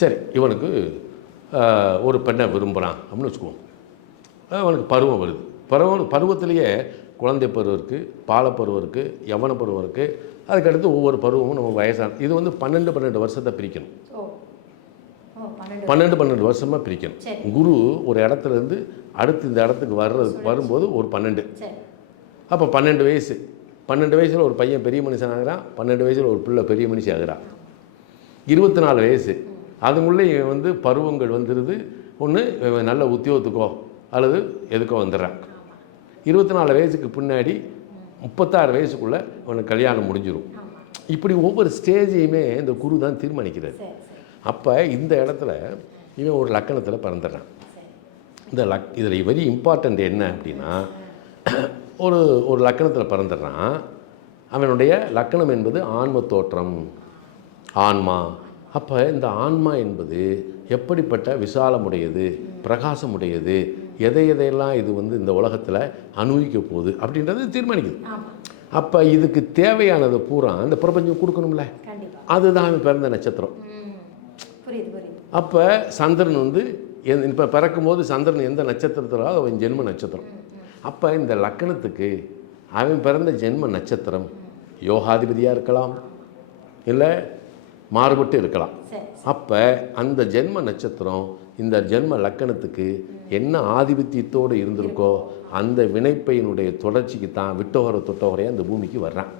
சரி, இவனுக்கு ஒரு பெண்ணை விரும்புகிறான் அப்படின்னு வச்சுக்குவோம். அவனுக்கு பருவம் வருது. பருவத்திலேயே குழந்தை பருவம் இருக்குது, பாலப்பருவம் இருக்குது, யவன பருவம் இருக்குது. அதுக்கடுத்து ஒவ்வொரு பருவமும் நம்ம வயசான இது வந்து 12 வருஷத்தை பிரிக்கணும். 12 வருஷமாக பிரிக்கணும். குரு ஒரு இடத்துலேருந்து அடுத்து இந்த இடத்துக்கு வரும்போது ஒரு 12. அப்போ 12 வயசு. 12 வயசில் ஒரு பையன் பெரிய மனுஷன் ஆகிறான், 12 வயசில் ஒரு பிள்ளை பெரிய மனுஷன் ஆகிறான். 24 வயசு. அதுக்குள்ளே வந்து பருவங்கள் வந்துடுது. ஒன்று நல்ல உத்தியோகத்துக்கோ அல்லது எதுக்கோ வந்துடுறான். 24 வயசுக்கு பின்னாடி 36 வயசுக்குள்ளே அவனுக்கு கல்யாணம் முடிஞ்சிடும். இப்படி ஒவ்வொரு ஸ்டேஜையுமே இந்த குரு தான் தீர்மானிக்கிறார். அப்போ இந்த இடத்துல இவன் ஒரு லக்கணத்தில் பிறந்துடுறான். இந்த இதில் வெரி இம்பார்ட்டண்ட் என்ன அப்படின்னா, ஒரு லக்கணத்தில் பிறந்துடுறான். அவனுடைய லக்கணம் என்பது ஆன்ம தோற்றம், ஆன்மா. அப்போ இந்த ஆன்மா என்பது எப்படிப்பட்ட விசாலமுடையது, பிரகாசமுடையது, எதையெல்லாம் இது வந்து இந்த உலகத்தில் அனுபவிக்க போகுது அப்படின்றது தீர்மானிக்குது. அப்போ இதுக்கு தேவையானது பூரா அந்த பிரபஞ்சம் கொடுக்கணும்ல, அதுதான் அவன் பிறந்த நட்சத்திரம். அப்போ சந்திரன் வந்து இப்போ பிறக்கும்போது சந்திரன் எந்த நட்சத்திரத்தில் அவன் ஜென்ம நட்சத்திரம். அப்போ இந்த லக்கணத்துக்கு அவன் பிறந்த ஜென்ம நட்சத்திரம் யோகாதிபதியாக இருக்கலாம், இல்லை மாறுபட்டு இருக்கலாம். அப்போ அந்த ஜென்ம நட்சத்திரம் இந்த ஜென்ம லக்கணத்துக்கு என்ன ஆதிபத்தியத்தோடு இருந்திருக்கோ அந்த வினைப்பையினுடைய தொடர்ச்சிக்கு தான் விட்டோகர தொட்டோகரையாக அந்த பூமிக்கு வர்றான்.